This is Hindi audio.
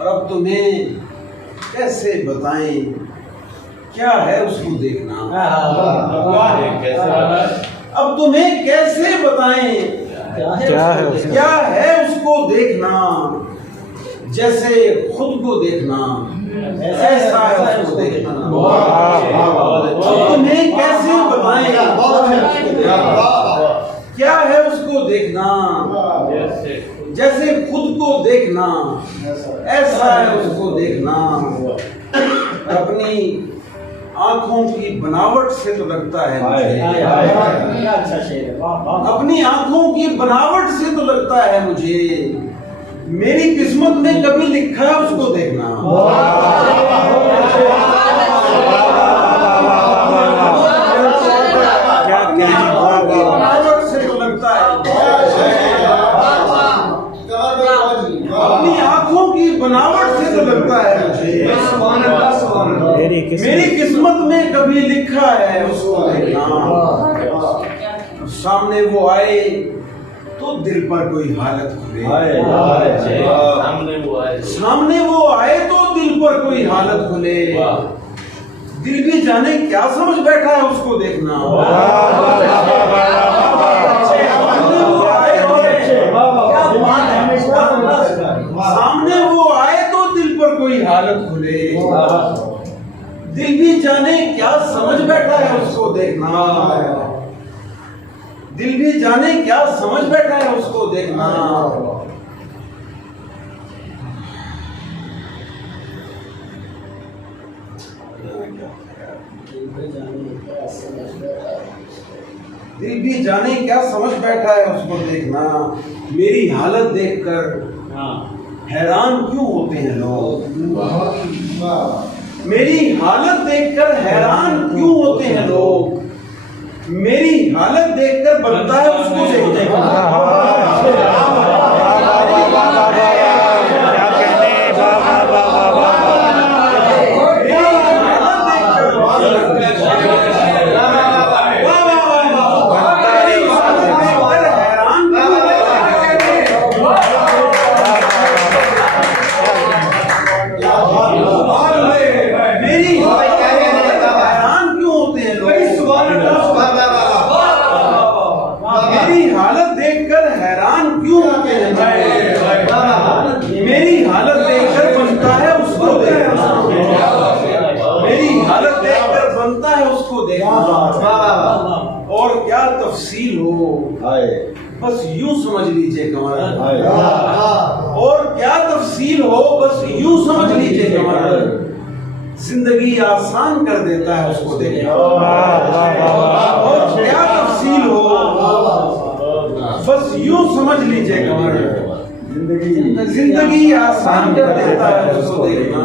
और अब तुम्हें कैसे बताएं क्या है उसको देखना। अब तुम्हें कैसे बताएं क्या है उसको देखना। जैसे खुद को देखना ऐसा है उसको देखना। अब तुम्हें कैसे बताएं क्या है उसको देखना। जैसे खुद को देखना ऐसा है उसको देखना। अपनी आंखों की बनावट से तो लगता है मुझे, अपनी आंखों की बनावट से तो लगता है मुझे मेरी किस्मत में कभी लिखा है उसको देखना। बनावट से तो लगता है, अपनी आंखों की बनावट से तो लगता है मुझे मेरी किस्मत में कभी लिखा है उसको देखना। सामने वो आए तो दिल पर कोई हालत खुले। सामने वो आए तो दिल पर कोई हालत खुले। दिल भी जाने क्या समझ बैठा है उसको देखना। सामने वो आए तो दिल पर कोई हालत खुले। दिल भी जाने क्या समझ बैठा है उसको देखना। दिल भी जाने क्या समझ बैठा है उसको देखना। दिल भी जाने क्या समझ बैठा है उसको देखना। मेरी हालत देखकर हैरान क्यों होते हैं लोग। मेरी हालत देखकर हैरान क्यों होते हैं लोग। मेरी हालत देखकर बनता है उसको देखने और क्या तफसील हो बस यूं समझ लीजिए कमर। और क्या तफसील हो बस यूं समझ लीजिए कमर। जिंदगी आसान कर देता है उसको देखना। और क्या तफसील हो बस यूं समझ लीजिए कमर। जिंदगी आसान कर देता है उसको देखना।